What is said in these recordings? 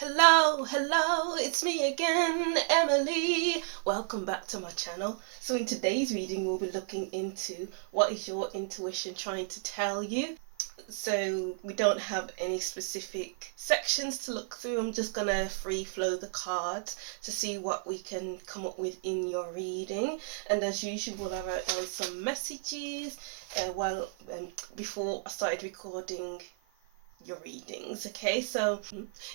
Hello, it's me again, Emily. Welcome back to my channel. So in today's reading, we'll be looking into what is your intuition trying to tell you. So we don't have any specific sections to look through. I'm just gonna free flow the cards to see what we can come up with in your reading. And as usual, I wrote down some messages before I started recording your readings. Okay, so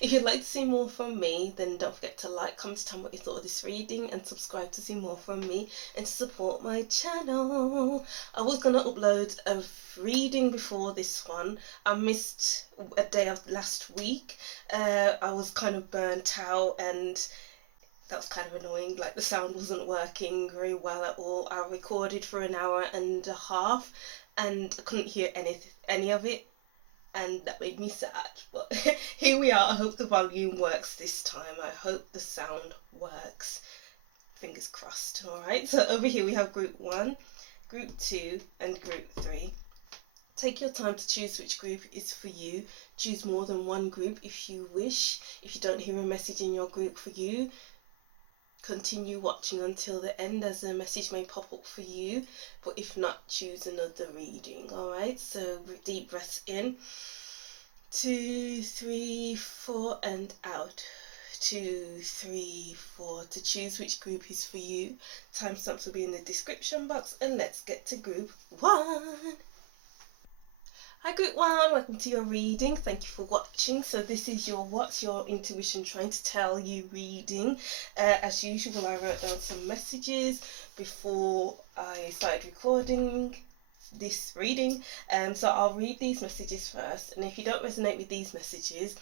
if you'd like to see more from me, then don't forget to like, comment, tell me what you thought of this reading, and subscribe to see more from me and to support my channel. I was going to upload a reading before this one. I missed a day of last week. I was kind of burnt out and that was kind of annoying. Like, the sound wasn't working very well at all. I recorded for an hour and a half and I couldn't hear any of it, and that made me sad. But here we are. I hope the volume works this time. I hope the sound works. Fingers crossed. Alright, so over here we have group 1, group 2 and group 3. Take your time to choose which group is for you. Choose more than one group if you wish. If you don't hear a message in your group for you, continue watching until the end, as a message may pop up for you, but if not, choose another reading. Alright, so deep breaths in, 2, 3, 4 and out. 2, 3, 4. To choose which group is for you, timestamps will be in the description box, and let's get to group 1. Hi group 1, welcome to your reading. Thank you for watching. So this is your What's Your Intuition Trying to Tell You reading. As usual, I wrote down some messages before I started recording this reading. So I'll read these messages first, and if you don't resonate with these messages,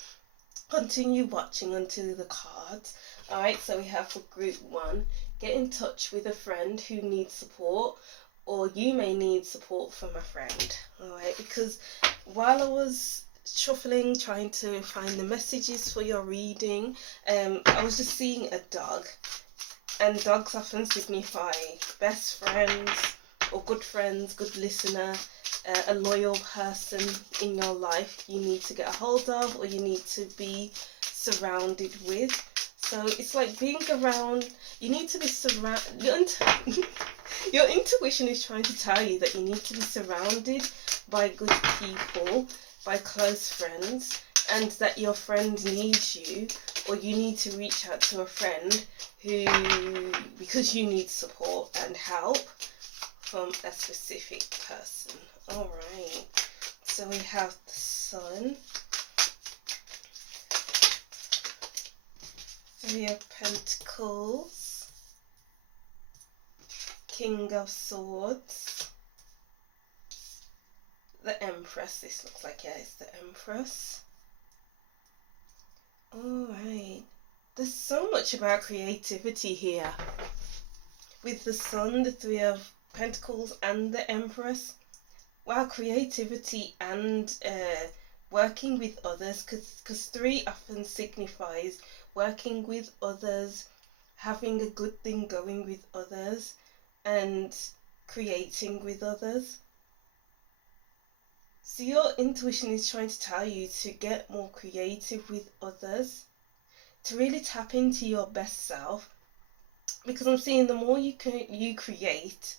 continue watching until the cards. Alright, so we have for group 1, get in touch with a friend who needs support, or you may need support from a friend. Alright, because while I was shuffling, trying to find the messages for your reading, I was just seeing a dog, and dogs often signify best friends or good friends, good listener, a loyal person in your life you need to get a hold of, or you need to be surrounded with. So it's like being around, you need to be surrounded. Your intuition is trying to tell you that you need to be surrounded by good people, by close friends, and that your friend needs you, or you need to reach out to a friend because you need support and help from a specific person. Alright, so we have the Sun, 3 of Pentacles, King of Swords, the Empress. This looks like, yeah, it's the Empress. Alright, there's so much about creativity here. With the Sun, the 3 of Pentacles and the Empress. Wow, creativity and working with others, because 3 often signifies working with others, having a good thing going with others, and creating with others. So your intuition is trying to tell you to get more creative with others, to really tap into your best self, because I'm seeing the more you create,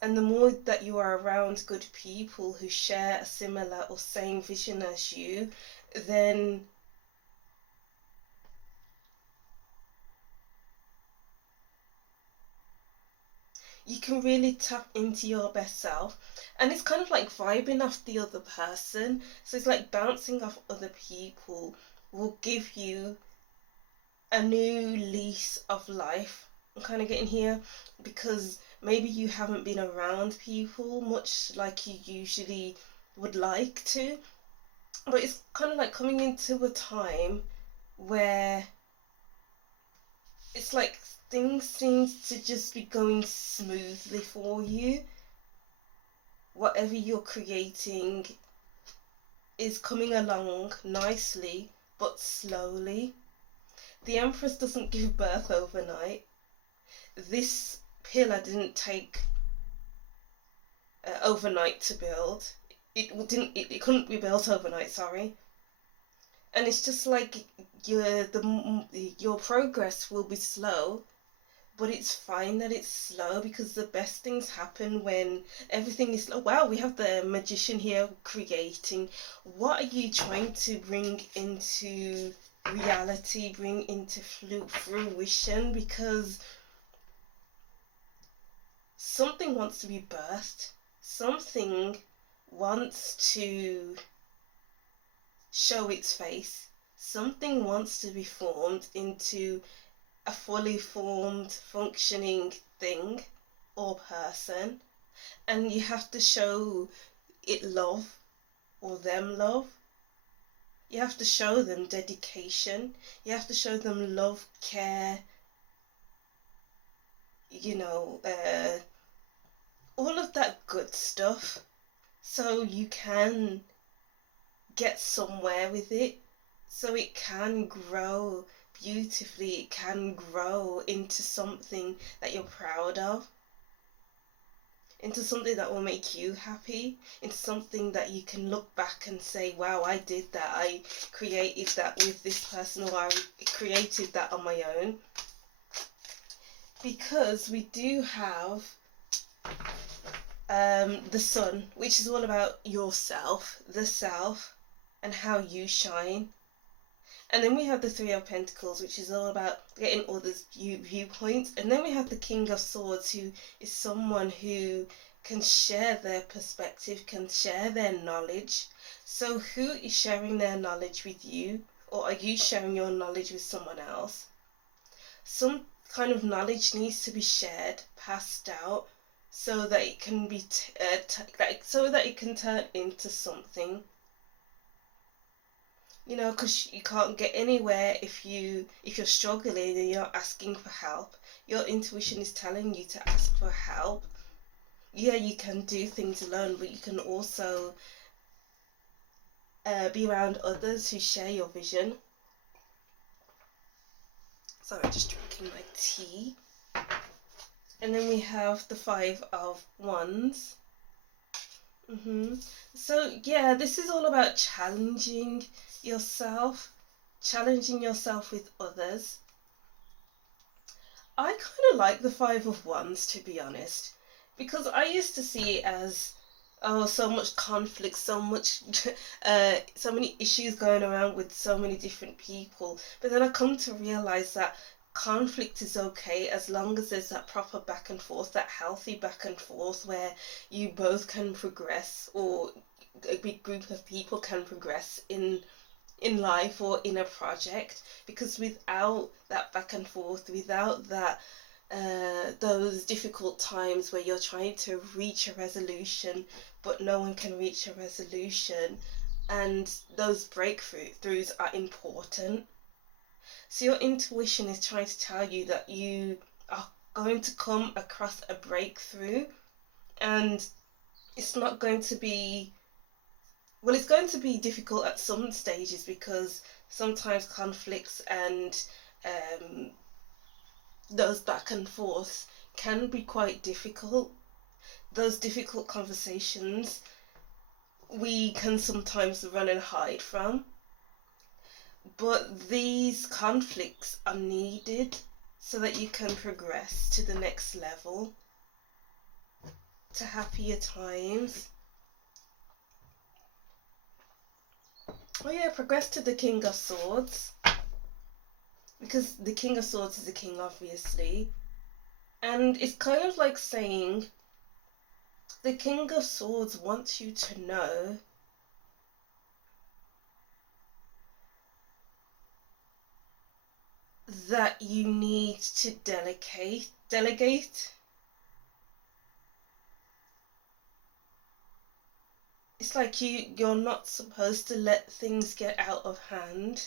and the more that you are around good people who share a similar or same vision as you, then you can really tap into your best self. And it's kind of like vibing off the other person. So it's like bouncing off other people will give you a new lease of life. I'm kind of getting here, because maybe you haven't been around people much like you usually would like to, but it's kind of like coming into a time where it's like things seem to just be going smoothly for you. Whatever you're creating is coming along nicely but slowly. The Empress doesn't give birth overnight. This pillar didn't take overnight to build. It couldn't be built overnight, sorry. And it's just like your progress will be slow, but it's fine that it's slow, because the best things happen when everything is slow. Wow, we have the magician here creating. What are you trying to bring into reality, bring into fruition? Because something wants to be birthed, something wants to show its face, something wants to be formed into a fully formed, functioning thing or person, and you have to show it love, or them love. You have to show them dedication. You have to show them love, care, all of that good stuff, so you can get somewhere with it, so it can grow beautifully, it can grow into something that you're proud of, into something that will make you happy, into something that you can look back and say, wow, I did that, I created that with this person, or I created that on my own. Because we do have the sun, which is all about yourself, the self, and how you shine. And then we have the Three of Pentacles, which is all about getting others' viewpoints. And then we have the King of Swords, who is someone who can share their perspective, can share their knowledge. So who is sharing their knowledge with you? Or are you sharing your knowledge with someone else? Some kind of knowledge needs to be shared, passed out, so that it can be so that it can turn into something. Because you can't get anywhere if you're struggling and you're asking for help. Your intuition is telling you to ask for help. Yeah, you can do things alone, but you can also be around others who share your vision. Sorry, just drinking my tea. And then we have the Five of Wands. So yeah, this is all about challenging yourself with others. I kind of like the Five of Wands, to be honest, because I used to see it as, oh, so much conflict, so many issues going around with so many different people. But then I come to realize that conflict is okay as long as there's that proper back and forth, that healthy back and forth, where you both can progress, or a big group of people can progress in life or in a project. Because without that back and forth, without that those difficult times where you're trying to reach a resolution but no one can reach a resolution, and those breakthroughs are important. So your intuition is trying to tell you that you are going to come across a breakthrough, and it's not going to be, well, it's going to be difficult at some stages, because sometimes conflicts and those back and forth can be quite difficult. Those difficult conversations we can sometimes run and hide from. But these conflicts are needed so that you can progress to the next level, to happier times. Oh yeah, progress to the King of Swords, because the King of Swords is the king, obviously. And it's kind of like saying, the King of Swords wants you to know that you need to delegate. It's like you're not supposed to let things get out of hand.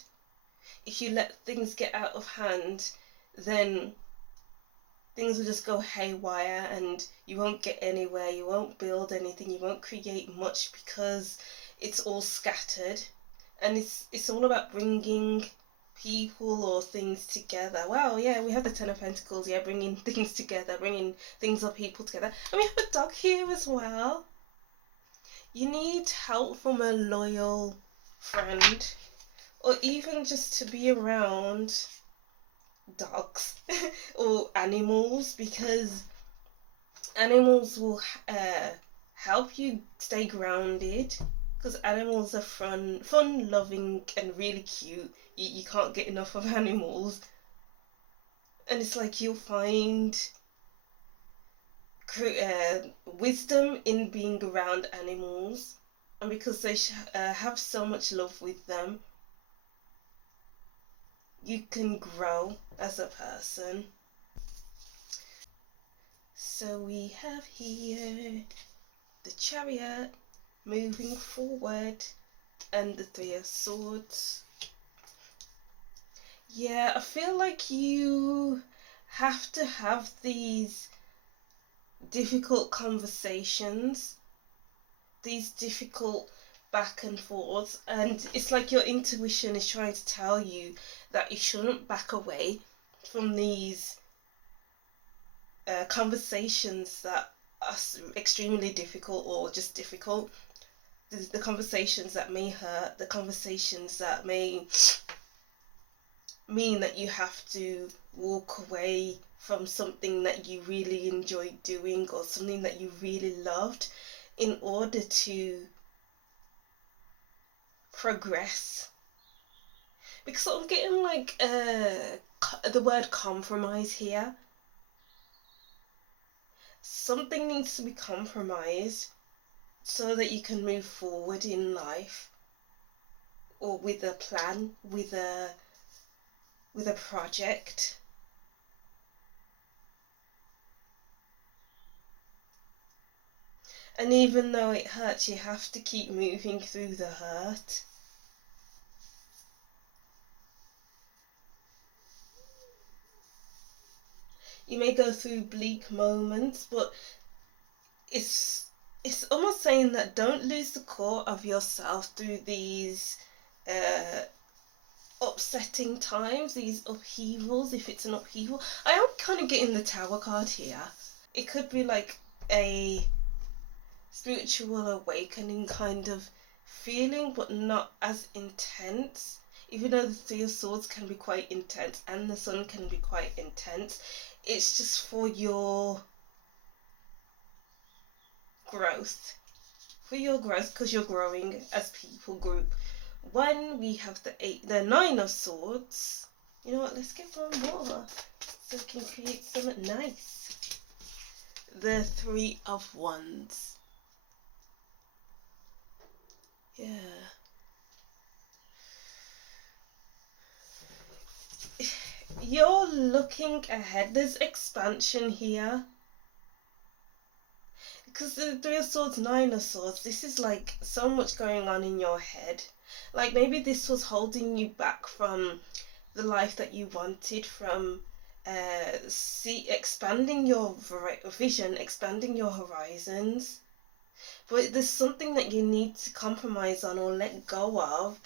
If you let things get out of hand, then things will just go haywire and you won't get anywhere, you won't build anything, you won't create much, because it's all scattered. And it's all about bringing people or things together. Wow, yeah, we have the Ten of Pentacles, yeah, bringing things together, bringing things or people together. And we have a dog here as well. You need help from a loyal friend, or even just to be around dogs or animals, because animals will help you stay grounded, because animals are fun loving and really cute. You can't get enough of animals, and it's like you'll find wisdom in being around animals, and because they have so much love with them, you can grow as a person. So we have here the Chariot moving forward and the Three of Swords. Yeah, I feel like you have to have these difficult conversations, these difficult back and forths, and it's like your intuition is trying to tell you that you shouldn't back away from these conversations that are extremely difficult or just difficult. The conversations that may hurt, the conversations that may mean that you have to walk away from something that you really enjoyed doing or something that you really loved in order to progress. Because I'm getting like the word compromise here. Something needs to be compromised so that you can move forward in life, or with a plan, with a project. And even though it hurts, you have to keep moving through the hurt. You may go through bleak moments, but it's almost saying that don't lose the core of yourself through these upsetting times, these upheavals. If it's an upheaval, I am kind of getting the Tower card here. It could be like a spiritual awakening kind of feeling, but not as intense. Even though the Three of Swords can be quite intense and the Sun can be quite intense, it's just for your growth. For your growth, because you're growing as people group. When we have the Nine of Swords, you know what, let's get one more so we can create something nice. The Three of Wands. Yeah. You're looking ahead. There's expansion here. Because the Three of Swords, Nine of Swords, this is like so much going on in your head. Like maybe this was holding you back from the life that you wanted, from expanding your vision, expanding your horizons. But there's something that you need to compromise on or let go of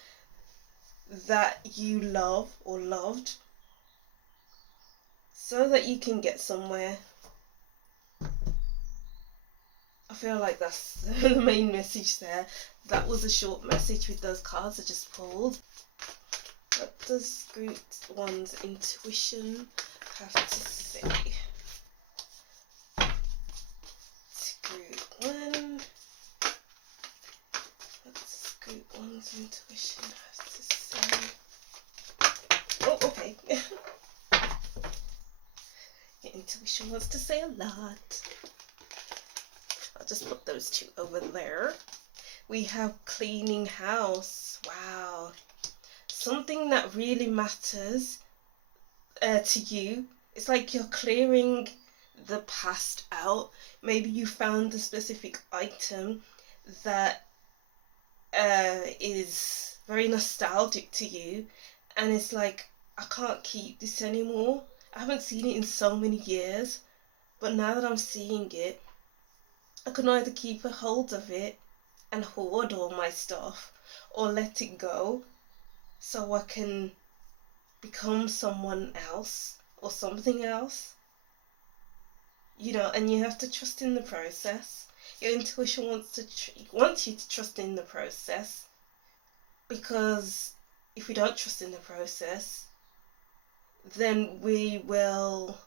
that you love or loved, so that you can get somewhere. I feel like that's the main message there. That was a short message with those cards I just pulled. What does Group 1's intuition have to say? Group 1. What does Group 1's intuition have to say? Oh, okay. Your intuition wants to say a lot. I'll just put those two over there. We have cleaning house. Wow. Something that really matters to you. It's like you're clearing the past out. Maybe you found a specific item that is very nostalgic to you, and it's like, I can't keep this anymore. I haven't seen it in so many years, but now that I'm seeing it, I can either keep a hold of it and hoard all my stuff, or let it go so I can become someone else or something else. You know, and you have to trust in the process. Your intuition wants you to trust in the process, because if we don't trust in the process, then we will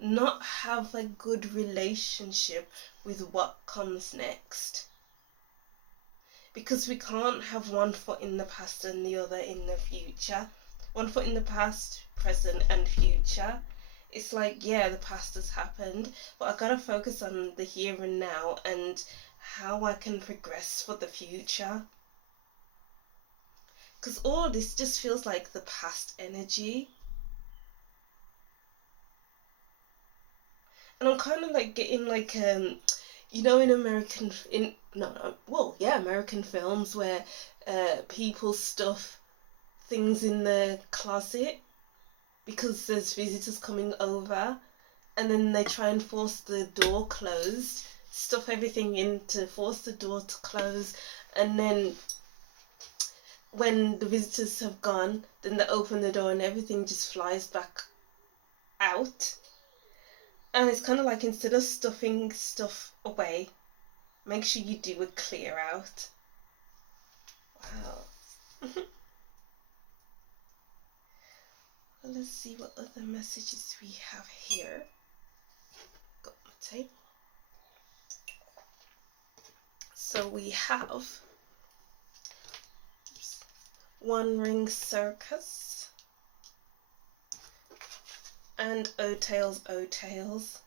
not have a good relationship with what comes next. Because we can't have one foot in the past and the other in the future. One foot in the past, present, and future. It's like, yeah, the past has happened, but I gotta focus on the here and now and how I can progress for the future. Because all this just feels like the past energy. And I'm kind of like getting like, you know, in American films where people stuff things in the closet because there's visitors coming over, and then they try and force the door closed, stuff everything in to force the door to close, and then when the visitors have gone, then they open the door and everything just flies back out. And it's kind of like, instead of stuffing stuff away, make sure you do a clear out. Wow. Let's see what other messages we have here. Got my tape. So we have One Ring Circus and O Tails, O Tails.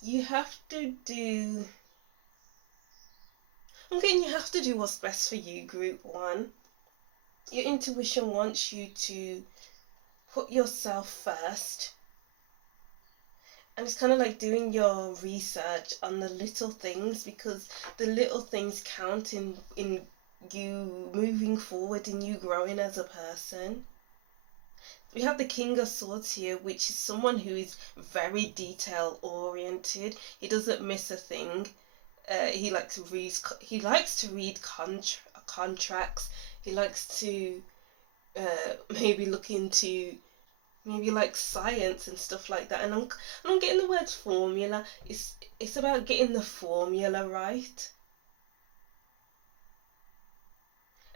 You have to do, I'm getting you have to do what's best for you, group one. Your intuition wants you to put yourself first. And it's kind of like doing your research on the little things, because the little things count in you moving forward and you growing as a person. We have the King of Swords here, which is someone who is very detail oriented. He doesn't miss a thing. He likes to read contracts. He likes to maybe look into maybe like science and stuff like that. And I'm getting the word formula. It's about getting the formula right.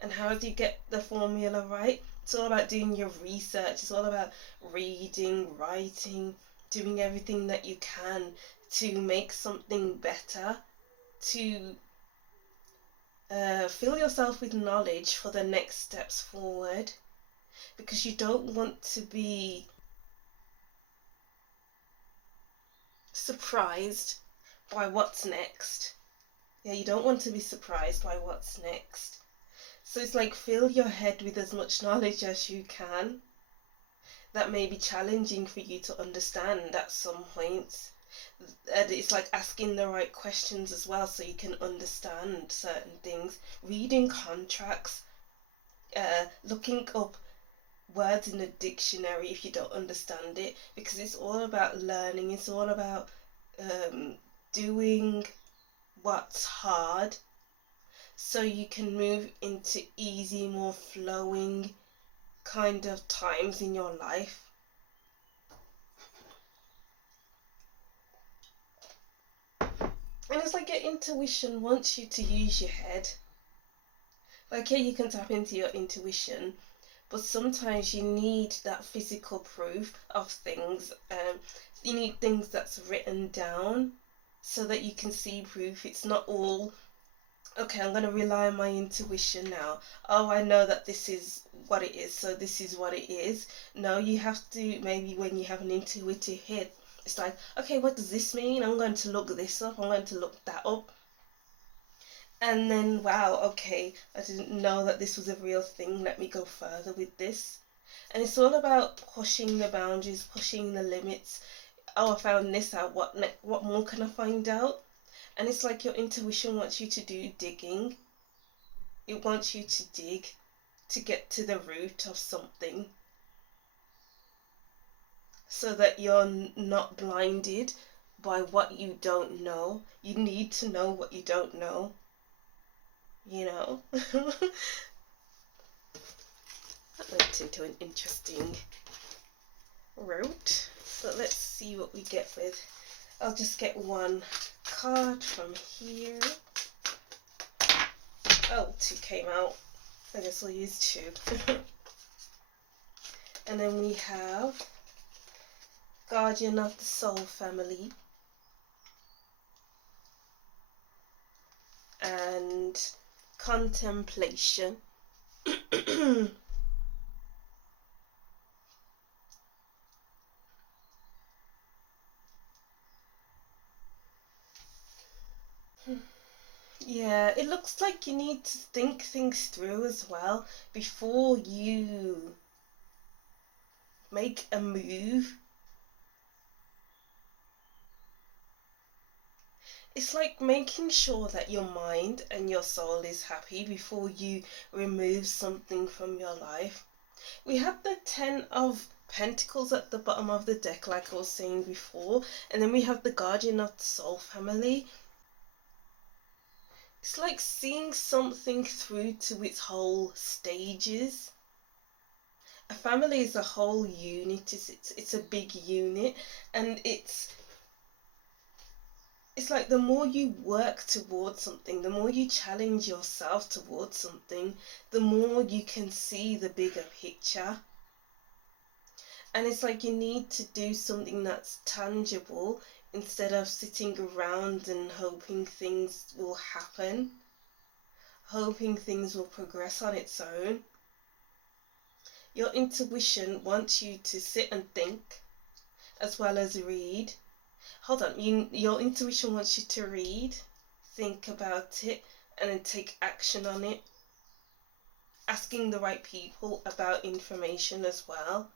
And how do you get the formula right? It's all about doing your research. It's all about reading, writing, doing everything that you can to make something better, to fill yourself with knowledge for the next steps forward, because you don't want to be surprised by what's next. Yeah, you don't want to be surprised by what's next. So it's like, fill your head with as much knowledge as you can. That may be challenging for you to understand at some points. And it's like asking the right questions as well, so you can understand certain things. Reading contracts, looking up words in a dictionary if you don't understand it, because it's all about learning. It's all about doing what's hard, so you can move into easy, more flowing kind of times in your life. And it's like your intuition wants you to use your head. Like, yeah, you can tap into your intuition, but sometimes you need that physical proof of things. You need things that's written down so that you can see proof. It's not all, okay, I'm going to rely on my intuition now. Oh, I know that this is what it is, so this is what it is. No, you have to, maybe when you have an intuitive hit, it's like, okay, what does this mean? I'm going to look this up, I'm going to look that up. And then, wow, okay, I didn't know that this was a real thing. Let me go further with this. And it's all about pushing the boundaries, pushing the limits. Oh, I found this out. What more can I find out? And it's like your intuition wants you to do digging. It wants you to dig to get to the root of something, so that you're not blinded by what you don't know. You need to know what you don't know. You know? went into an interesting route. So let's see what we get with. I'll just get one card from here. Oh, two came out. I guess we'll use two. And then we have Guardian of the Soul Family and Contemplation. Yeah, it looks like you need to think things through as well before you make a move. It's like making sure that your mind and your soul is happy before you remove something from your life. We have the 10 of Pentacles at the bottom of the deck, like I was saying before, and then we have the Guardian of the Soul Family. It's like seeing something through to its whole stages. A family is a whole unit. It's a big unit, and it's like the more you work towards something, the more you challenge yourself towards something, the more you can see the bigger picture. And it's like you need to do something that's tangible instead of sitting around and hoping things will happen, hoping things will progress on its own. Your intuition wants you to sit and think as well as read. Hold on, your intuition wants you to read, think about it, and then take action on it. Asking the right people about information as well.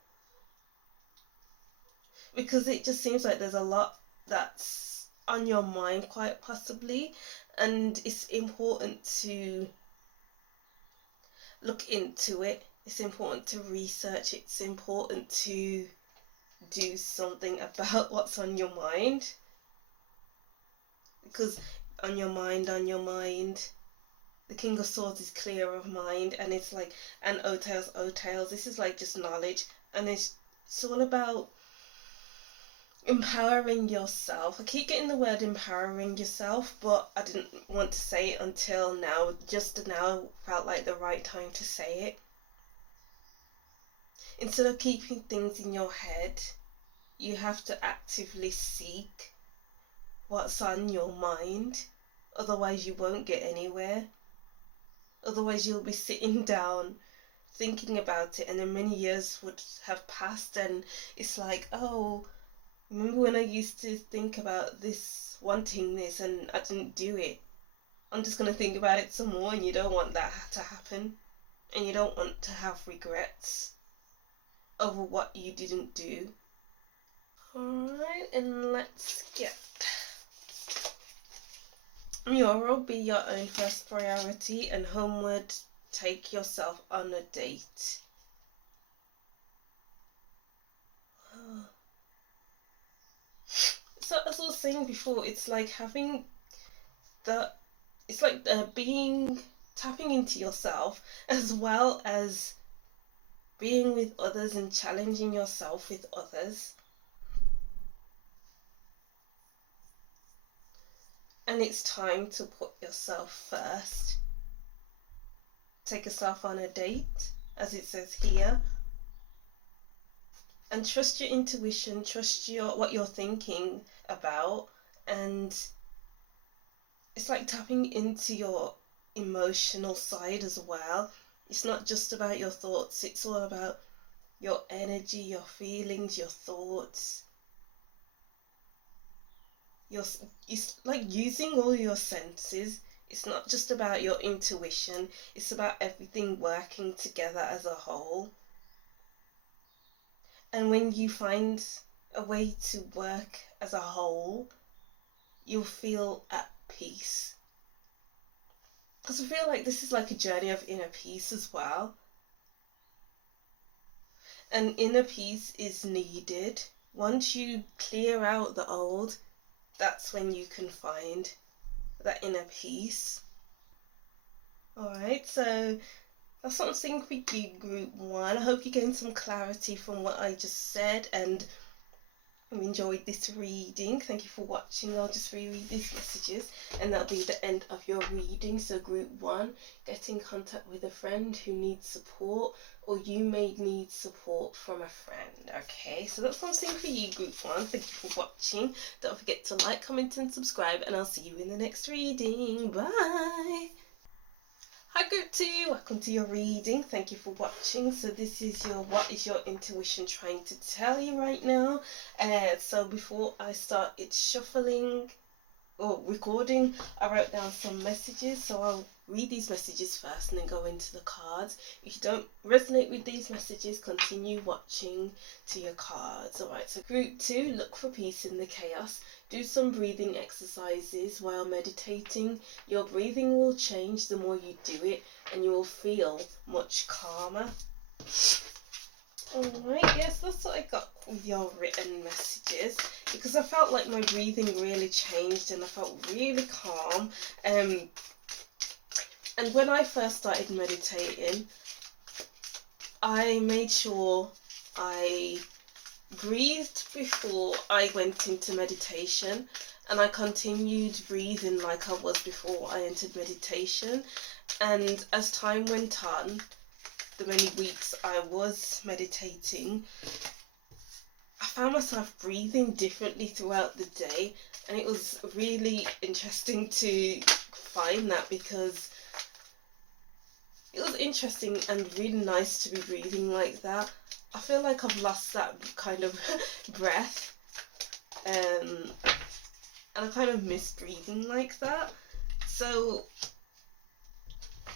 Because it just seems like there's a lot that's on your mind, quite possibly, and it's important to look into it. It's important to research it. It's important to do something about what's on your mind. Because on your mind, the King of Swords is clear of mind, and it's like, and O tails, this is like just knowledge, and it's all about empowering yourself. I keep getting the word empowering yourself, but I didn't want to say it until now. Just now felt like the right time to say it. Instead of keeping things in your head, you have to actively seek what's on your mind. Otherwise you won't get anywhere. Otherwise you'll be sitting down thinking about it, and then many years would have passed, and it's like, oh, remember when I used to think about this, wanting this, and I didn't do it? I'm just going to think about it some more, and you don't want that to happen. And you don't want to have regrets over what you didn't do. Alright, and let's get your will be your own first priority, and homeward take yourself on a date. So as I was saying before, it's like having tapping into yourself, as well as being with others and challenging yourself with others. And it's time to put yourself first. Take yourself on a date, as it says here. And trust your intuition, trust what you're thinking about. And it's like tapping into your emotional side as well. It's not just about your thoughts, it's all about your energy, your feelings, your thoughts. It's like using all your senses. It's not just about your intuition, it's about everything working together as a whole. And when you find a way to work as a whole, you'll feel at peace. Because I feel like this is like a journey of inner peace as well. And inner peace is needed. Once you clear out the old, that's when you can find that inner peace. Alright, so That's what I'm saying for you, group 1. I hope you gained some clarity from what I just said and you enjoyed this reading. Thank you for watching. I'll just reread these messages and that'll be the end of your reading. So group 1, get in contact with a friend who needs support, or you may need support from a friend. Okay, so that's what I'm saying for you, group 1. Thank you for watching. Don't forget to like, comment and subscribe, and I'll see you in the next reading. Bye. Hi group 2, welcome to your reading. Thank you for watching. So this is your what is your intuition trying to tell you right now. So before I start its shuffling or recording, I wrote down some messages, so I'll read these messages first and then go into the cards. If you don't resonate with these messages, continue watching to your cards. Alright, so group 2, look for peace in the chaos. Do some breathing exercises while meditating. Your breathing will change the more you do it and you will feel much calmer. Alright, yes, that's what I got with your written messages, because I felt like my breathing really changed and I felt really calm. And when I first started meditating, I made sure I breathed before I went into meditation, and I continued breathing like I was before I entered meditation. And as time went on, the many weeks I was meditating, I found myself breathing differently throughout the day, and it was really interesting to find that, because it was interesting and really nice to be breathing like that. I feel like I've lost that kind of breath, and I kind of miss breathing like that. So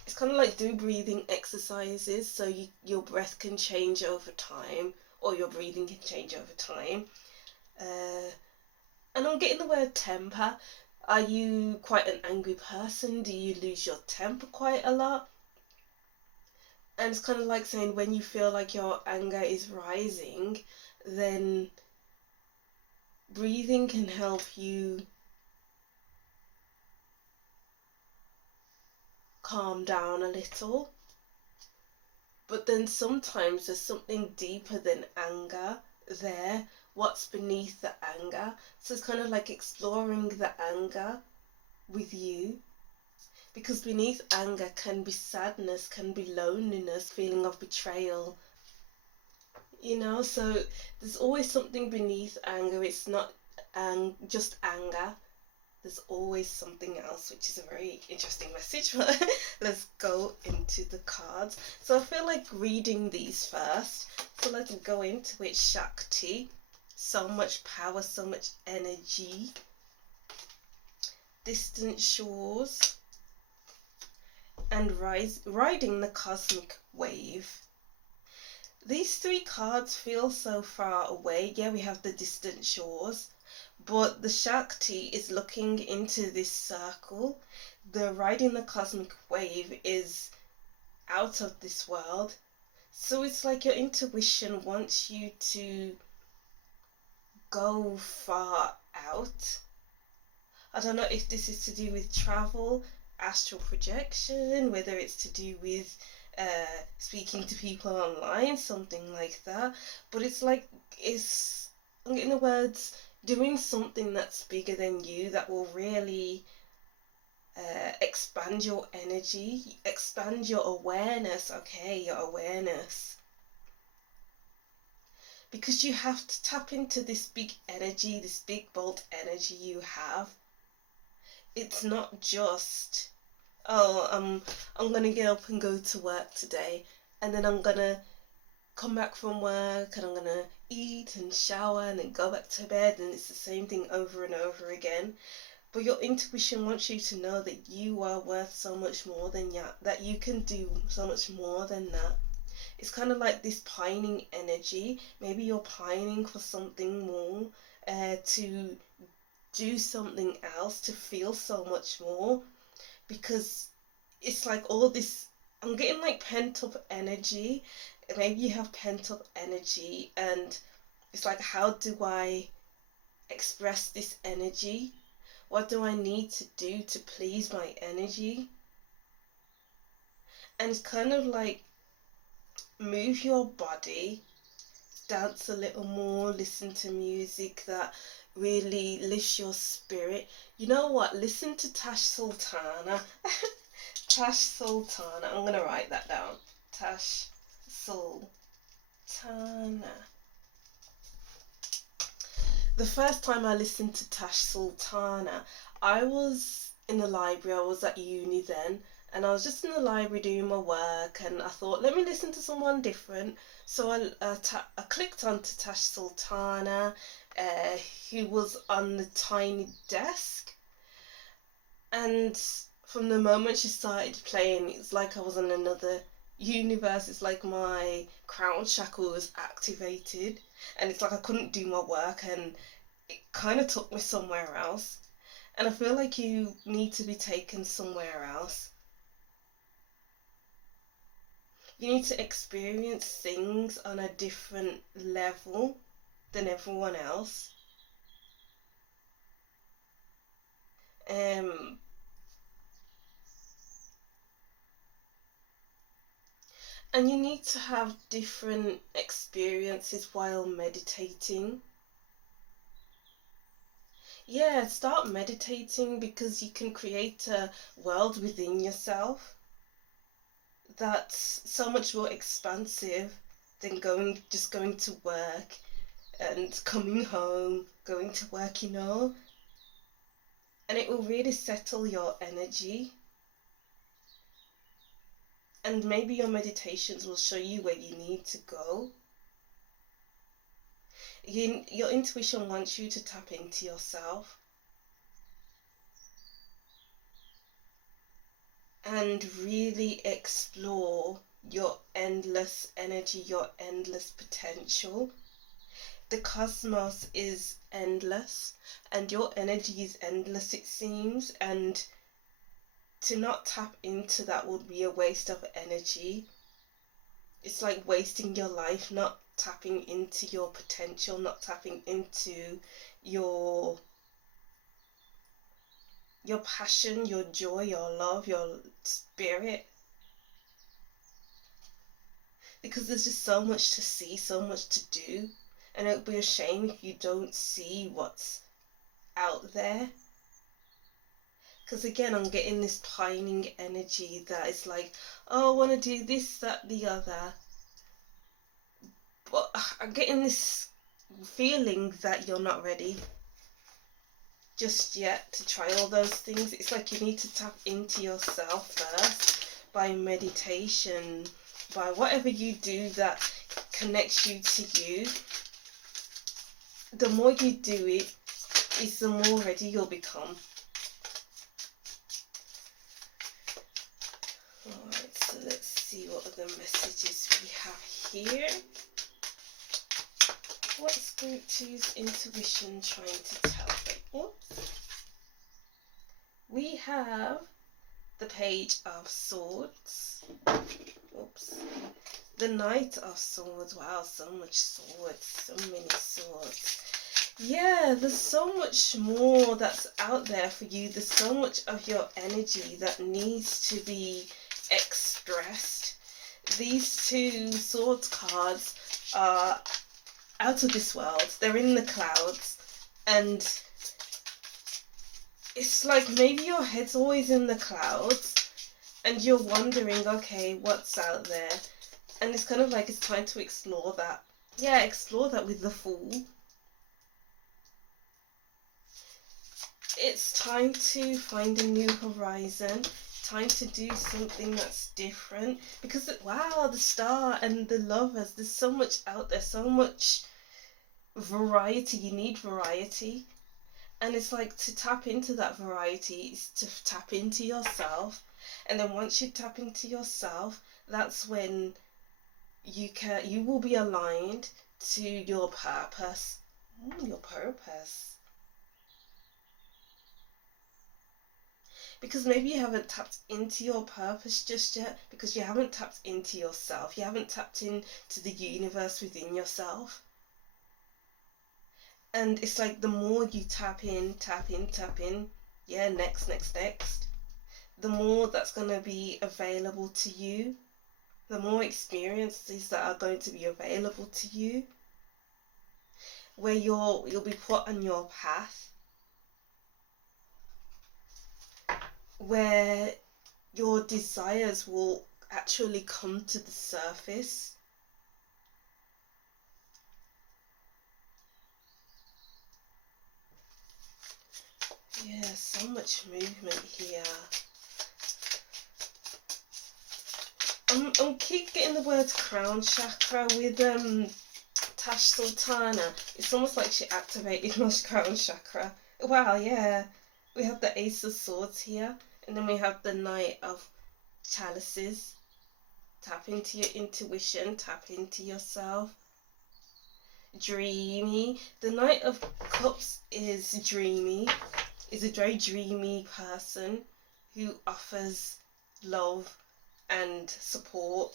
it's kind of like do breathing exercises so your breath can change over time, or your breathing can change over time. And I'm getting the word temper. Are you quite an angry person? Do you lose your temper quite a lot? And it's kind of like saying when you feel like your anger is rising, then breathing can help you calm down a little. But then sometimes there's something deeper than anger there. What's beneath the anger? So it's kind of like exploring the anger with you. Because beneath anger can be sadness, can be loneliness, feeling of betrayal. You know, so there's always something beneath anger. It's not just anger. There's always something else, which is a very interesting message. But let's go into the cards. So I feel like reading these first. So let's go into it. Shakti. So much power, so much energy. Distant shores. And riding the cosmic wave. These 3 cards feel so far away. Yeah, we have the distant shores, but the Shakti is looking into this circle. The riding the cosmic wave is out of this world. So it's like your intuition wants you to go far out. I don't know if this is to do with travel, astral projection, whether it's to do with speaking to people online, something like that. But it's like, I'm getting the words, doing something that's bigger than you, that will really expand your energy, expand your awareness. Okay, your awareness. Because you have to tap into this big energy, this big bold energy you have. It's not just, oh, I'm gonna get up and go to work today, and then I'm gonna come back from work and I'm gonna eat and shower and then go back to bed, and it's the same thing over and over again. But your intuition wants you to know that you are worth so much more than that you can do so much more than that. It's kind of like this pining energy. Maybe you're pining for something more, to do something else, to feel so much more, because it's like all this, I'm getting like pent up energy. Maybe you have pent up energy, and it's like, how do I express this energy? What do I need to do to please my energy? and it's kind of like move your body, dance a little more, listen to music that really lifts your spirit. You know what? Listen to Tash Sultana. Tash Sultana. I'm going to write that down. Tash Sultana. The first time I listened to Tash Sultana, I was in the library. I was at uni then, and I was just in the library doing my work, and I thought, let me listen to someone different. So I clicked onto Tash Sultana, who was on the tiny desk, and from the moment she started playing, it's like I was in another universe. It's like my crown chakra was activated, and it's like I couldn't do my work, and it kind of took me somewhere else. And I feel like you need to be taken somewhere else. You need to experience things on a different level than everyone else. Um, and you need to have different experiences while meditating. Yeah, start meditating, because you can create a world within yourself that's so much more expansive than going to work and coming home, going to work, and it will really settle your energy. And maybe your meditations will show you where you need to go. Your intuition wants you to tap into yourself and really explore your endless energy, your endless potential. The cosmos is endless, and your energy is endless, it seems, and to not tap into that would be a waste of energy. It's like wasting your life not tapping into your potential, not tapping into your passion, your joy, your love, your spirit. Because there's just so much to see, so much to do, and it would be a shame if you don't see what's out there. Because again, I'm getting this pining energy that is like, oh, I want to do this, that, the other. But I'm getting this feeling that you're not ready just yet to try all those things. It's like you need to tap into yourself first by meditation, by whatever you do that connects you to you. The more you do it, is the more ready you'll become. Alright, so let's see what other messages we have here. What's Spirit 2's intuition trying to tell me? Oops. We have the Page of Swords. Oops. The Knight of Swords. Wow, so much swords. So many swords. Yeah, there's so much more that's out there for you. There's so much of your energy that needs to be expressed. These two swords cards are out of this world. They're in the clouds, and it's like maybe your head's always in the clouds and you're wondering, okay, what's out there? And it's kind of like it's time to explore that. Yeah, explore that with the Fool. It's time to find a new horizon. Time to do something that's different. Because, wow, the Star and the Lovers, there's so much out there, so much variety. You need variety. And it's like, to tap into that variety is to tap into yourself. And then once you tap into yourself, that's when you will be aligned to your purpose. Your purpose. Because maybe you haven't tapped into your purpose just yet, because you haven't tapped into yourself. You haven't tapped into the universe within yourself. And it's like the more you tap in, yeah, next, the more that's going to be available to you, the more experiences that are going to be available to you, where you'll be put on your path, where your desires will actually come to the surface. Yeah, so much movement here. I'm keep getting the words crown chakra with Tash Sultana. It's almost like she activated my crown chakra. Wow, yeah. We have the Ace of Swords here, and then we have the Knight of Chalices. Tap into your intuition, tap into yourself. Dreamy. The Knight of Cups is dreamy, is a very dreamy person who offers love and support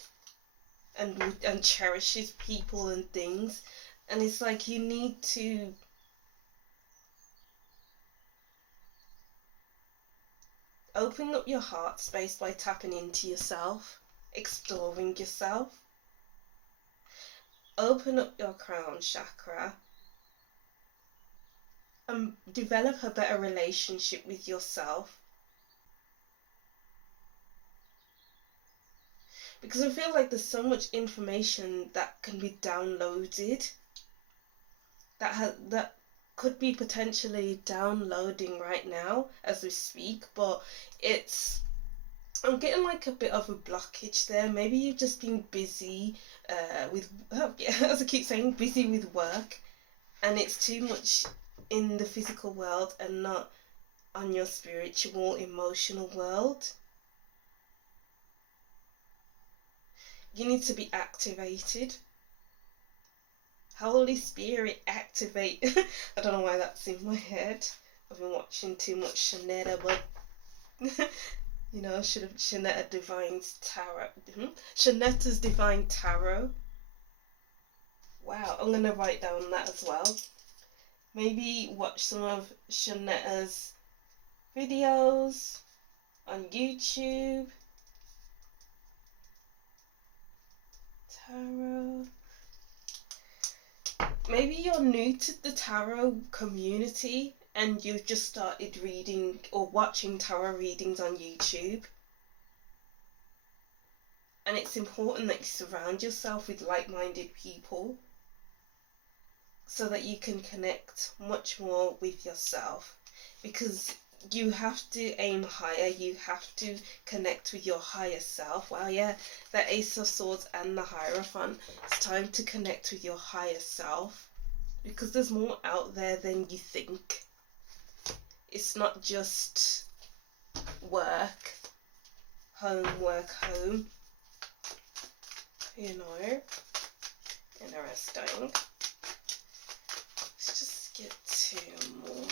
and cherishes people and things. And it's like you need to open up your heart space by tapping into yourself, exploring yourself. Open up your crown chakra and develop a better relationship with yourself. Because I feel like there's so much information that can be downloaded, that could be potentially downloading right now as we speak, but I'm getting like a bit of a blockage there. Maybe you've just been busy with, as I keep saying, busy with work, and it's too much in the physical world and not on your spiritual, emotional world. You need to be activated. Holy Spirit, activate. I don't know why that's in my head. I've been watching too much Shanetta, but you know, Shanetta Divine's Tarot. Shanetta's Divine Tarot. Wow, I'm gonna write down that as well. Maybe watch some of Shanetta's videos on YouTube. Tarot. Maybe you're new to the tarot community and you've just started reading or watching tarot readings on YouTube. And it's important that you surround yourself with like-minded people so that you can connect much more with yourself, because you have to aim higher, you have to connect with your higher self. Wow, yeah, the Ace of Swords and the Hierophant. It's time to connect with your higher self, because there's more out there than you think. It's not just work, home, work, home. You know, interesting. Let's just get two more.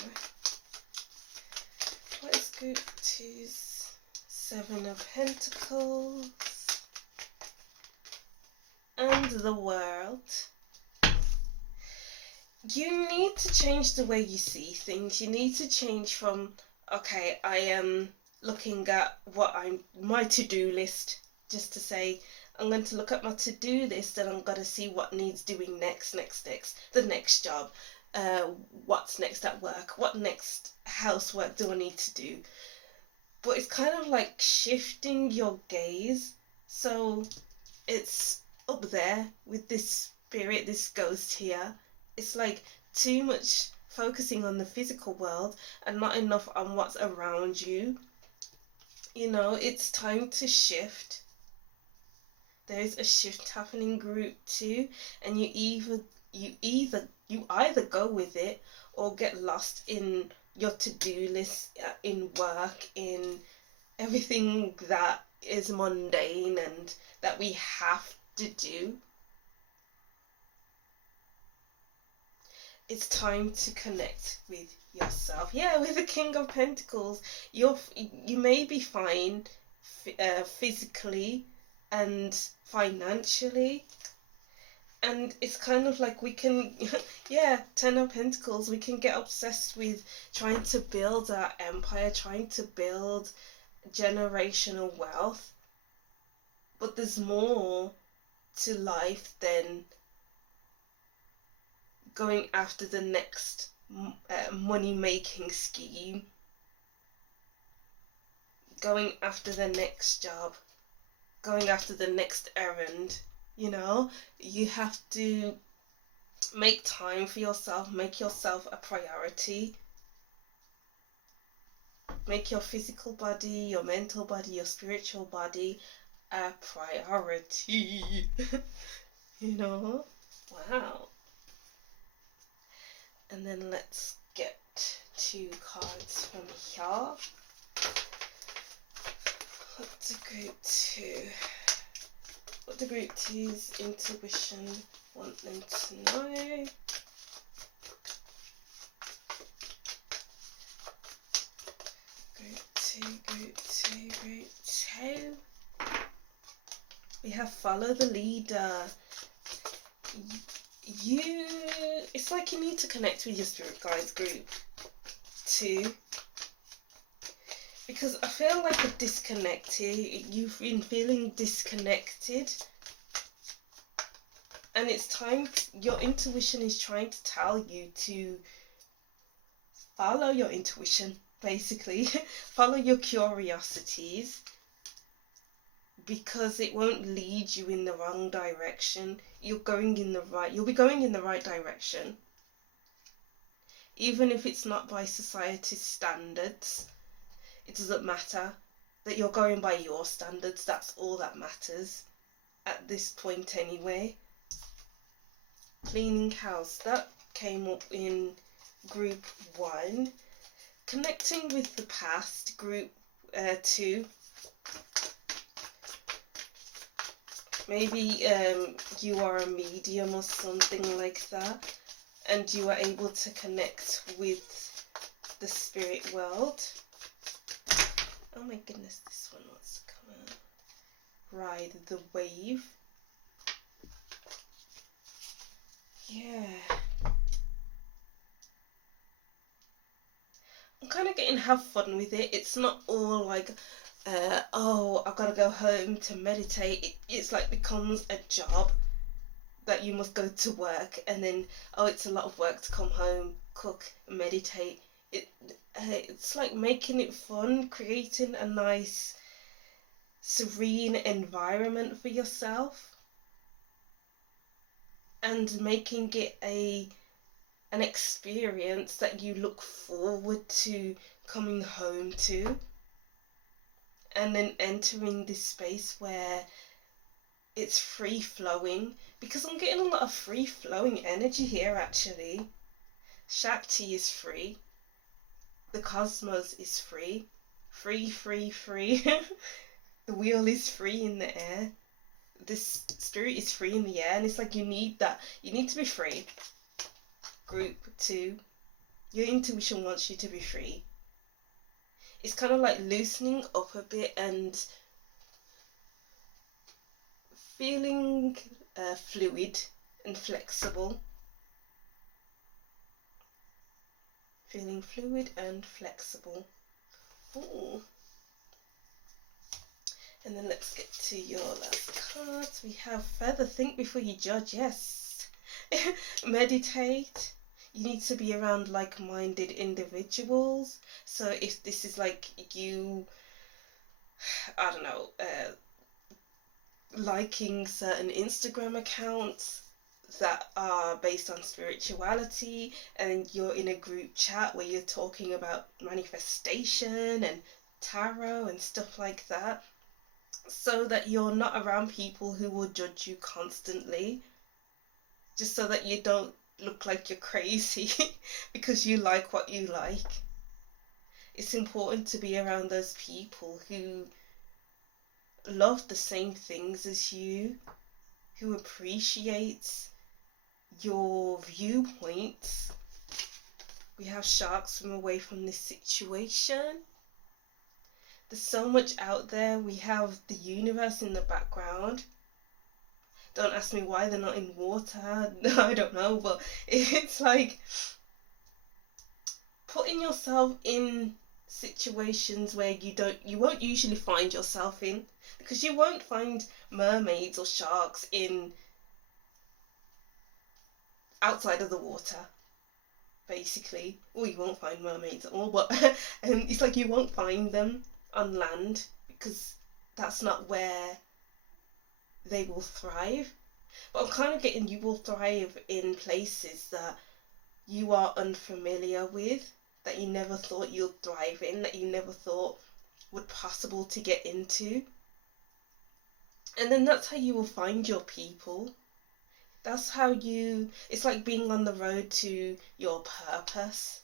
Let's go to Seven of Pentacles and the World. You need to change the way you see things. You need to change from, okay, I am looking at my to-do list, just to say, I'm going to look at my to-do list and I'm going to see what needs doing next, the next job, what's next at work, what next housework do I need to do. But it's kind of like shifting your gaze, so it's up there with this spirit, this ghost here. It's like too much focusing on the physical world and not enough on what's around you. You know, it's time to shift. There's a shift happening, group 2, and you either go with it or get lost in your to-do list, in work, in everything that is mundane and that we have to do. It's time to connect with yourself. Yeah, with the King of Pentacles, you may be fine physically and financially, and it's kind of like we can yeah, Ten of Pentacles, we can get obsessed with trying to build our empire, trying to build generational wealth, but there's more to life than going after the next money-making scheme, going after the next job, going after the next errand. You know, you have to make time for yourself, make yourself a priority. Make your physical body, your mental body, your spiritual body a priority. You know? Wow. And then let's get 2 cards from here. What do group 2? What do group 2's intuition want them to know? Group 2. We have follow the leader. It's like you need to connect with your spirit guides, group 2. Because I feel like a disconnected. You've been feeling disconnected. And it's time, your intuition is trying to tell you to follow your intuition, basically. Follow your curiosities. Because it won't lead you in the wrong direction. You'll be going in the right direction. Even if it's not by society's standards, it doesn't matter. That you're going by your standards, that's all that matters. At this point anyway. Cleaning house, that came up in group 1. Connecting with the past, group 2. Maybe you are a medium or something like that, and you are able to connect with the spirit world. Oh my goodness, this one wants to come out. Ride the wave. Yeah. I'm kind of getting have fun with it. It's not all like, oh, I've got to go home to meditate. It's like becomes a job that you must go to work, and then, oh, it's a lot of work to come home, cook, meditate. It's like making it fun, creating a nice, serene environment for yourself, and making it an experience that you look forward to coming home to. And then entering this space where it's free flowing, because I'm getting a lot of free flowing energy here actually. Shakti is free. The cosmos is free. Free. The wheel is free in the air. This spirit is free in the air, and it's like you need that. You need to be free. Group 2. Your intuition wants you to be free. It's kind of like loosening up a bit and feeling fluid and flexible. Feeling fluid and flexible. Ooh. And then let's get to your last cards. We have feather. Think before you judge. Yes. Meditate. You need to be around like-minded individuals. So if this is like you, I don't know, liking certain Instagram accounts that are based on spirituality, and you're in a group chat where you're talking about manifestation and tarot and stuff like that, so that you're not around people who will judge you constantly, just so that you don't look like you're crazy because you like what you like. It's important to be around those people who love the same things as you, who appreciates your viewpoints. We have sharks swim away from this situation. There's so much out there. We have the universe in the background. Don't ask me why they're not in water. I don't know, but it's like putting yourself in situations where you won't usually find yourself in, because you won't find mermaids or sharks in outside of the water, basically. Or you won't find mermaids at all, but it's like you won't find them on land, because that's not where they will thrive. But I'm kind of getting you will thrive in places that you are unfamiliar with, that you never thought you'd thrive in, that you never thought would possible to get into. And then that's how you will find your people. That's how it's like being on the road to your purpose.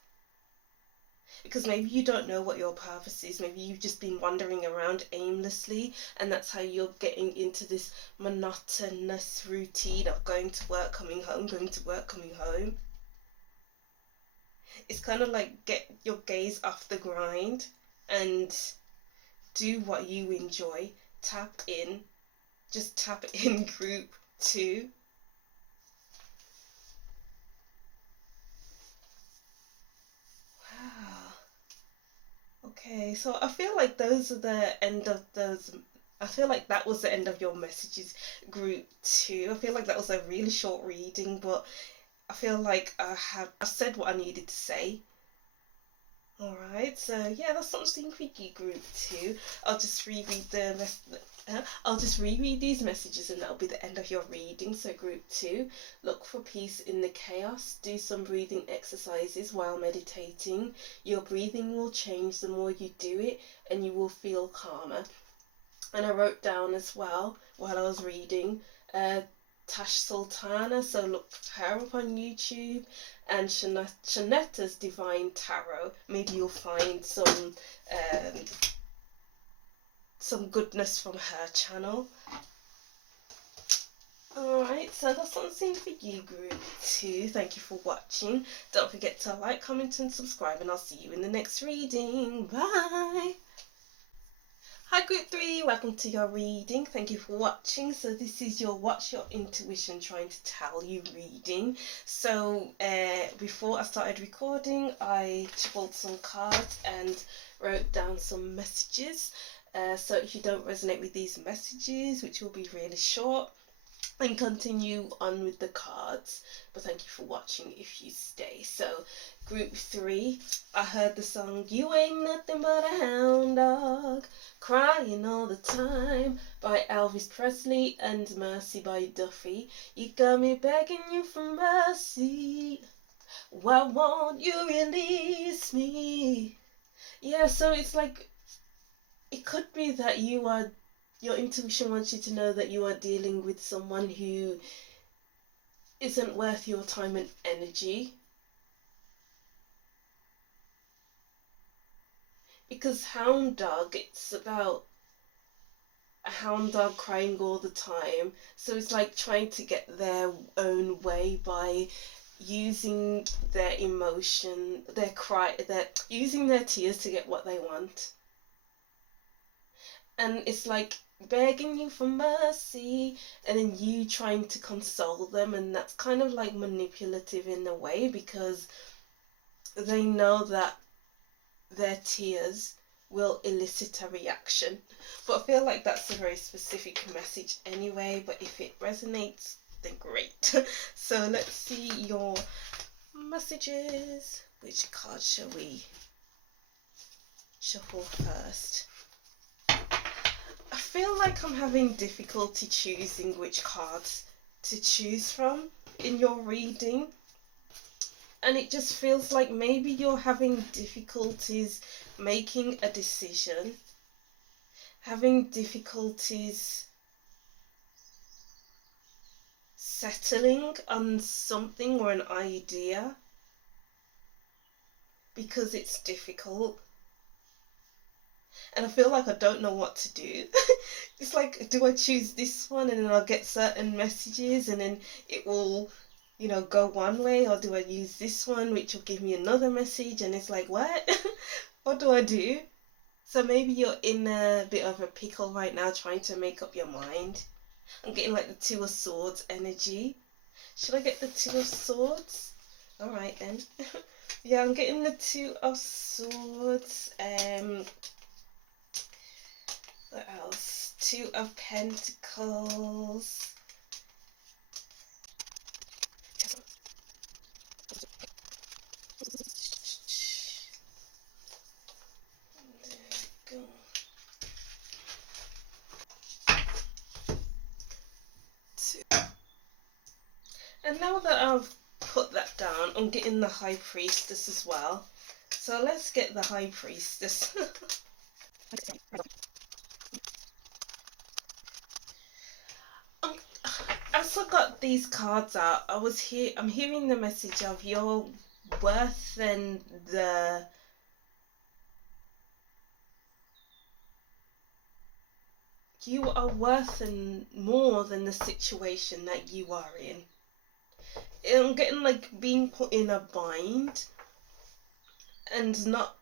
Because maybe you don't know what your purpose is. Maybe you've just been wandering around aimlessly, and that's how you're getting into this monotonous routine of going to work, coming home, going to work, coming home. It's kind of like get your gaze off the grind and do what you enjoy. Tap in. Just tap in group 2. Okay, so I feel like those are the end of those. I feel like that was the end of your messages, group 2. I feel like that was a really short reading, but I feel like I've said what I needed to say. Alright, so yeah, that's something for you, group 2. I'll just reread these messages, and that'll be the end of your reading. So group 2, look for peace in the chaos. Do some breathing exercises while meditating. Your breathing will change the more you do it, and you will feel calmer. And I wrote down as well, while I was reading, Tash Sultana, so look for her up on YouTube, and Shanetta's Divine Tarot. Maybe you'll find some goodness from her channel. Alright, so that's something for you, group 2. Thank you for watching. Don't forget to like, comment and subscribe, and I'll see you in the next reading. Bye! Hi group 3, welcome to your reading. Thank you for watching. So this is your What's Your Intuition Trying to Tell You reading. So before I started recording, I shuffled some cards and wrote down some messages. So if you don't resonate with these messages, which will be really short, and continue on with the cards, but thank you for watching if you stay. So group 3, I heard the song You Ain't Nothing But a Hound Dog, Crying All the Time by Elvis Presley, and Mercy by Duffy. You got me begging you for mercy, why won't you release me? Yeah, so it's like, it could be that your intuition wants you to know that you are dealing with someone who isn't worth your time and energy. Because hound dog, it's about a hound dog crying all the time. So it's like trying to get their own way by using their emotion, using their tears to get what they want. And it's like begging you for mercy, and then you trying to console them, and that's kind of like manipulative in a way, because they know that their tears will elicit a reaction. But I feel like that's a very specific message anyway, but if it resonates, then great. So let's see your messages. Which card shall we shuffle first? I feel like I'm having difficulty choosing which cards to choose from in your reading, and it just feels like maybe you're having difficulties making a decision, having difficulties settling on something or an idea because it's difficult. And I feel like I don't know what to do. It's like, do I choose this one and then I'll get certain messages and then it will, go one way, or do I use this one which will give me another message, and it's like, what? What do I do? So maybe you're in a bit of a pickle right now trying to make up your mind. I'm getting like the Two of Swords energy. Should I get the Two of Swords? Alright then. Yeah, I'm getting the Two of Swords. What else? Two of Pentacles. There we go. And now that I've put that down, I'm getting the High Priestess as well. So let's get the High Priestess. um, as I got these cards out, I'm hearing the message of your worth and you are worth and more than the situation that you are in. I'm getting like being put in a bind and not.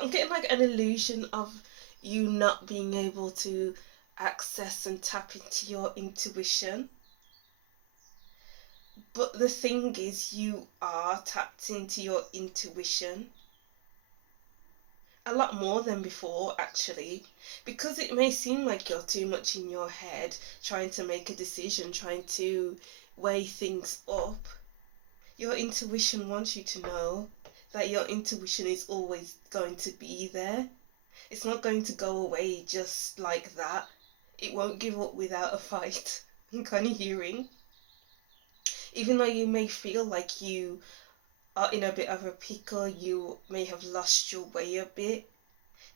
I'm getting like an illusion of you not being able to access and tap into your intuition. But the thing is, you are tapped into your intuition a lot more than before, actually, because it may seem like you're too much in your head trying to make a decision, trying to weigh things up. Your intuition wants you to know that your intuition is always going to be there. It's not going to go away just like that. It won't give up without a fight. I'm kind of hearing. Even though you may feel like you are in a bit of a pickle, you may have lost your way a bit,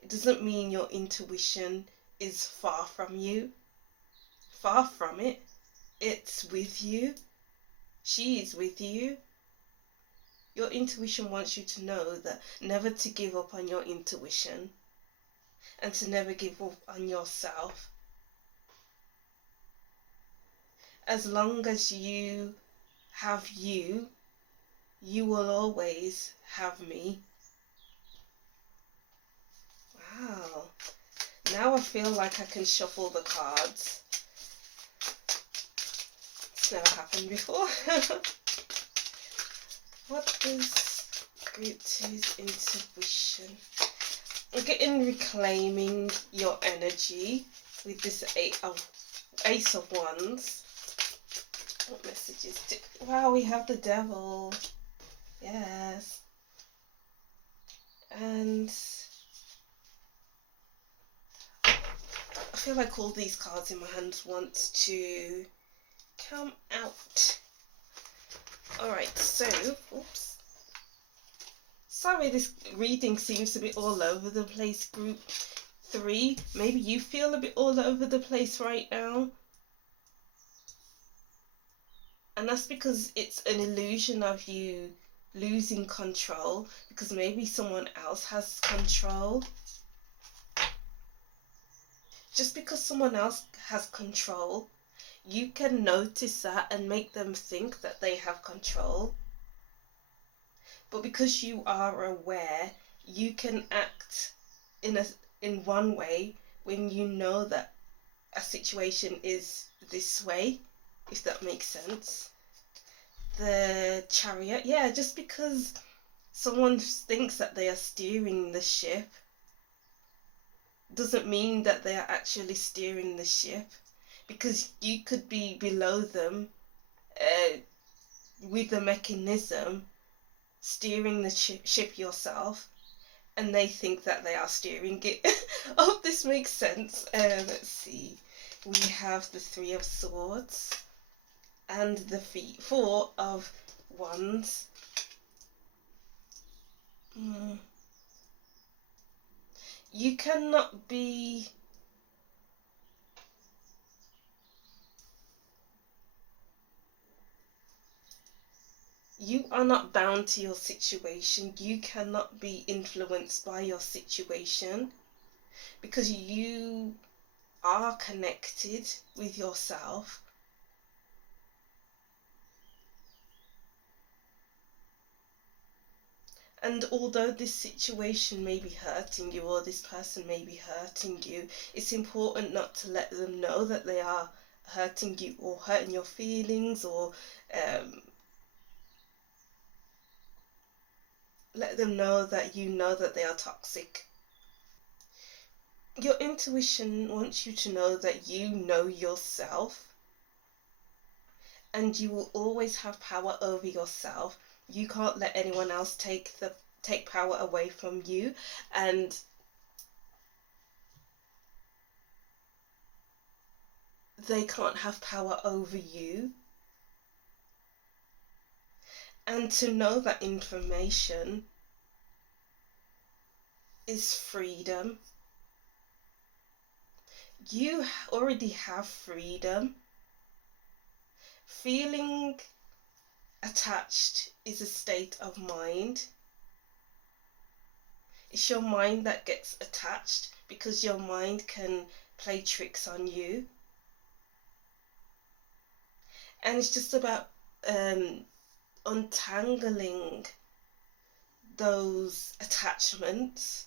it doesn't mean your intuition is far from you. Far from it. It's with you. She is with you. Your intuition wants you to know that never to give up on your intuition and to never give up on yourself. As long as you have you, you will always have me. Wow. Now I feel like I can shuffle the cards. It's never happened before. What is Group 2's intuition? I'm getting reclaiming your energy with this Ace of Wands. What messages wow, we have the Devil. Yes. And I feel like all these cards in my hand want to come out. Alright, so, oops. Sorry, this reading seems a bit all over the place, Group 3. Maybe you feel a bit all over the place right now. And that's because it's an illusion of you losing control, because maybe someone else has control. Just because someone else has control, you can notice that and make them think that they have control. But because you are aware, you can act in one way when you know that a situation is this way, if that makes sense. The Chariot, yeah, just because someone thinks that they are steering the ship doesn't mean that they are actually steering the ship, because you could be below them with the mechanism steering the ship yourself, and they think that they are steering it. I hope this makes sense. Let's see. We have the Three of Swords and the Four of Wands. You cannot be... You are not bound to your situation. You cannot be influenced by your situation, because you are connected with yourself. And although this situation may be hurting you, or this person may be hurting you, it's important not to let them know that they are hurting you or hurting your feelings, or let them know that you know that they are toxic. Your intuition wants you to know that you know yourself, and you will always have power over yourself. You can't let anyone else take power away from you, and they can't have power over you. And to know that information is freedom. You already have freedom. Feeling attached is a state of mind. It's your mind that gets attached because your mind can play tricks on you. And it's just about untangling those attachments.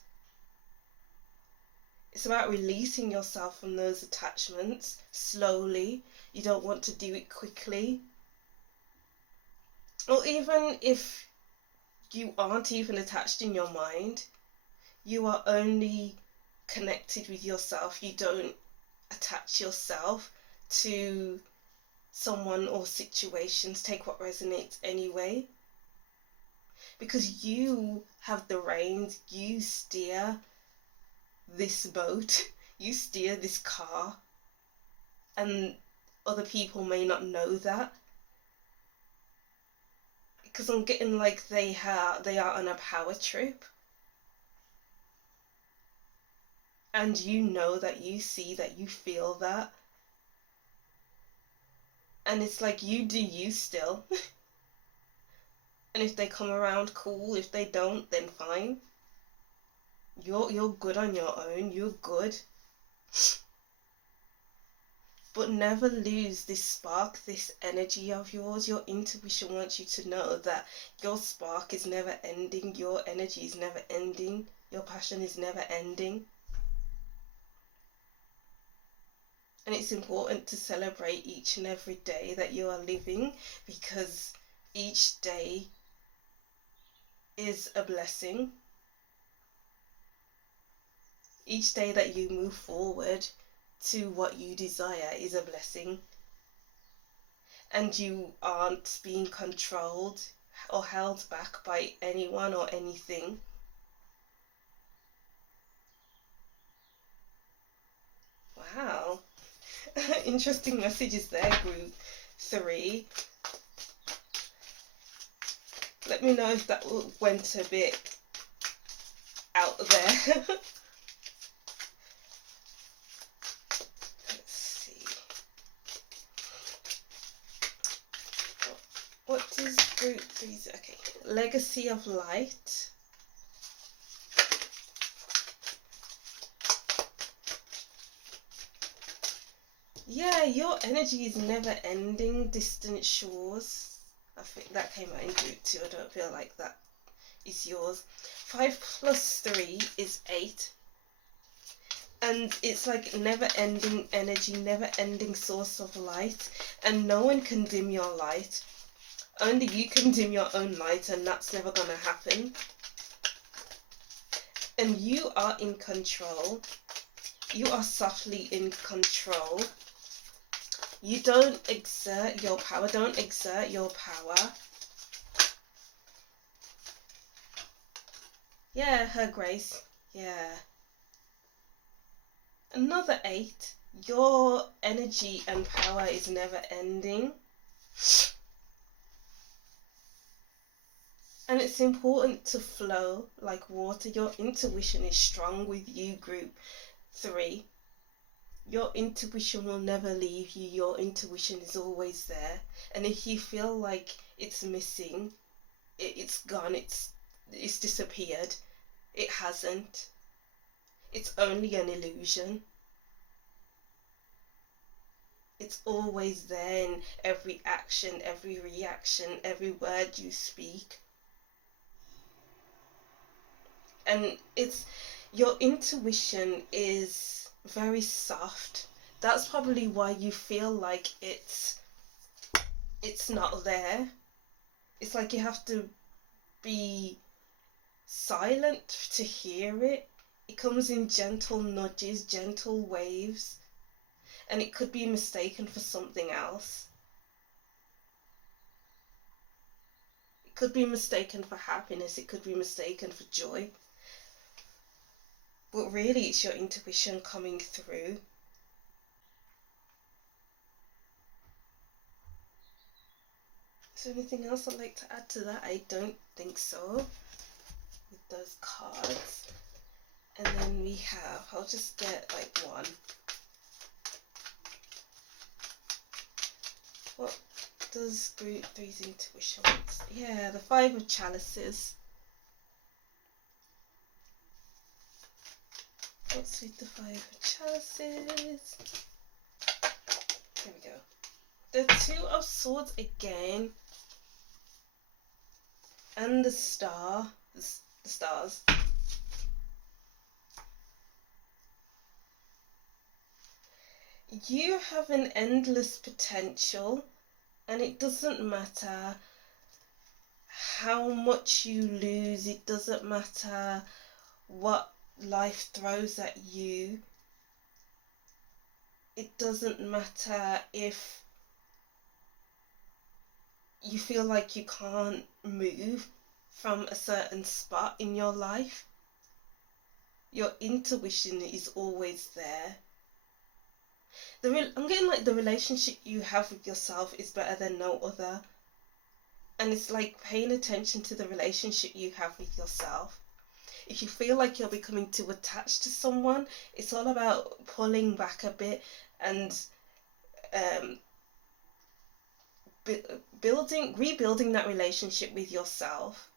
It's about releasing yourself from those attachments slowly. You don't want to do it quickly. Or even if you aren't even attached in your mind, you are only connected with yourself. You don't attach yourself to someone or situations. Take what resonates anyway. Because you have the reins, you steer this boat, you steer this car, and other people may not know that. Because I'm getting like they are on a power trip, and you know that, you see that, you feel that, and it's like you do you still. And if they come around, cool. If they don't, then fine. You're good on your own. You're good. But never lose this spark, this energy of yours. Your intuition wants you to know that your spark is never ending. Your energy is never ending. Your passion is never ending. And it's important to celebrate each and every day that you are living, because each day is a blessing. Each day that you move forward to what you desire is a blessing. And you aren't being controlled or held back by anyone or anything. Wow. Interesting messages there, group 3. Let me know if that went a bit out there. Let's see. What does group 3 say? Okay. Legacy of light. Yeah, your energy is never ending. Distant shores. I think that came out in group 2. I don't feel like that is yours. 5 plus 3 is 8. And it's like never ending energy, never ending source of light. And no one can dim your light. Only you can dim your own light, and that's never going to happen. And you are in control. You are softly in control. You don't exert your power. Don't exert your power. Yeah, Her Grace. Yeah. Another 8. Your energy and power is never ending. And it's important to flow like water. Your intuition is strong with you, group 3. Your intuition will never leave you. Your intuition is always there. And if you feel like it's missing, it's gone, it's disappeared, it hasn't. It's only an illusion. It's always there in every action, every reaction, every word you speak. And it's, your intuition is very soft. That's probably why you feel like it's not there. It's like you have to be silent to hear it. It comes in gentle nudges, gentle waves, and it could be mistaken for something else. It could be mistaken for happiness, it could be mistaken for joy. But really, it's your intuition coming through. Is there anything else I'd like to add to that? I don't think so. With those cards. And then we have, I'll just get like one. What does group 3's intuition want? Yeah, the 5 of chalices. What's with the 5 of chalices? Here we go. The 2 of swords again. And the star. The stars. You have an endless potential, and it doesn't matter how much you lose, it doesn't matter what life throws at you, it doesn't matter if you feel like you can't move from a certain spot in your life. Your intuition is always there. I'm getting like the relationship you have with yourself is better than no other. And it's like paying attention to the relationship you have with yourself. If you feel like you're becoming too attached to someone, it's all about pulling back a bit and rebuilding that relationship with yourself.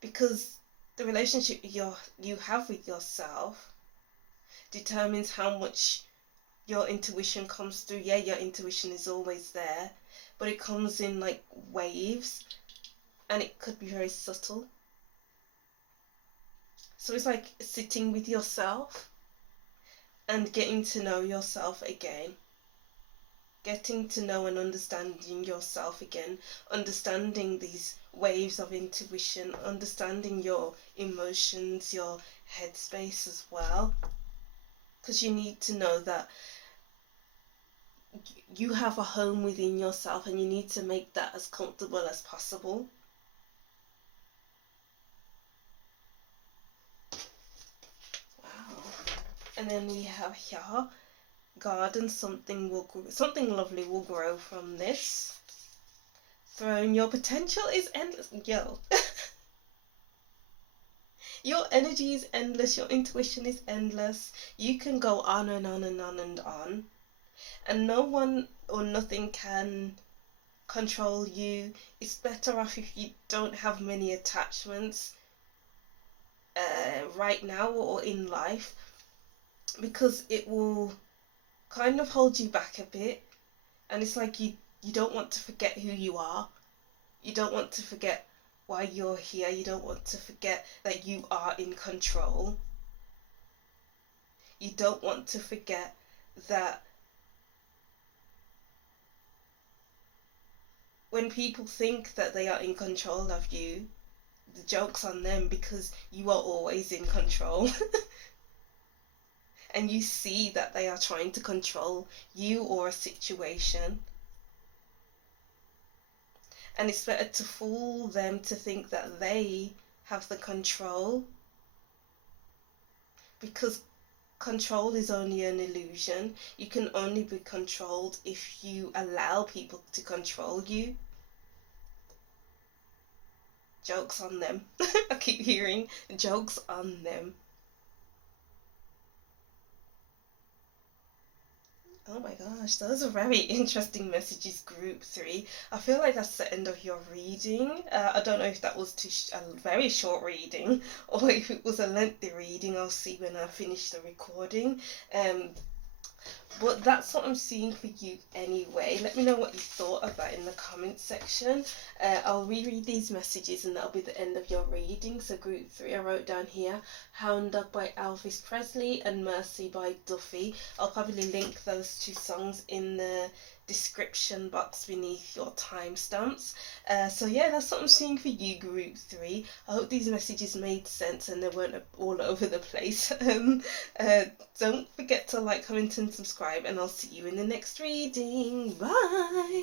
Because the relationship you have with yourself determines how much your intuition comes through. Yeah, your intuition is always there, but it comes in like waves, and it could be very subtle. So it's like sitting with yourself and getting to know yourself again. Getting to know and understanding yourself again. Understanding these waves of intuition. Understanding your emotions, your headspace as well. Because you need to know that you have a home within yourself, and you need to make that as comfortable as possible. Wow. And then we have here, garden, something lovely will grow from this. Throne, your potential is endless. Yo. Your energy is endless, your intuition is endless. You can go on and on and on and on. And no one or nothing can control you. It's better off if you don't have many attachments right now or in life, because it will kind of hold you back a bit. And it's like you don't want to forget who you are. You don't want to forget why you're here. You don't want to forget that you are in control. You don't want to forget that when people think that they are in control of you, the joke's on them, because you are always in control. And you see that they are trying to control you or a situation. And it's better to fool them to think that they have the control, because control is only an illusion. You can only be controlled if you allow people to control you. Joke's on them. I keep hearing jokes on them. Oh my gosh, those are very interesting messages, group 3. I feel like that's the end of your reading. I don't know if that was a very short reading, or if it was a lengthy reading. I'll see when I finish the recording. But that's what I'm seeing for you anyway. Let me know what you thought of that in the comment section. I'll reread these messages and that'll be the end of your reading. So group 3, I wrote down here, Hound Dog by Elvis Presley and Mercy by Duffy. I'll probably link those 2 songs in the description box beneath your timestamps. So yeah, that's what I'm seeing for you, Group 3. I hope these messages made sense and they weren't all over the place. Don't forget to like, comment and subscribe, and I'll see you in the next reading. Bye!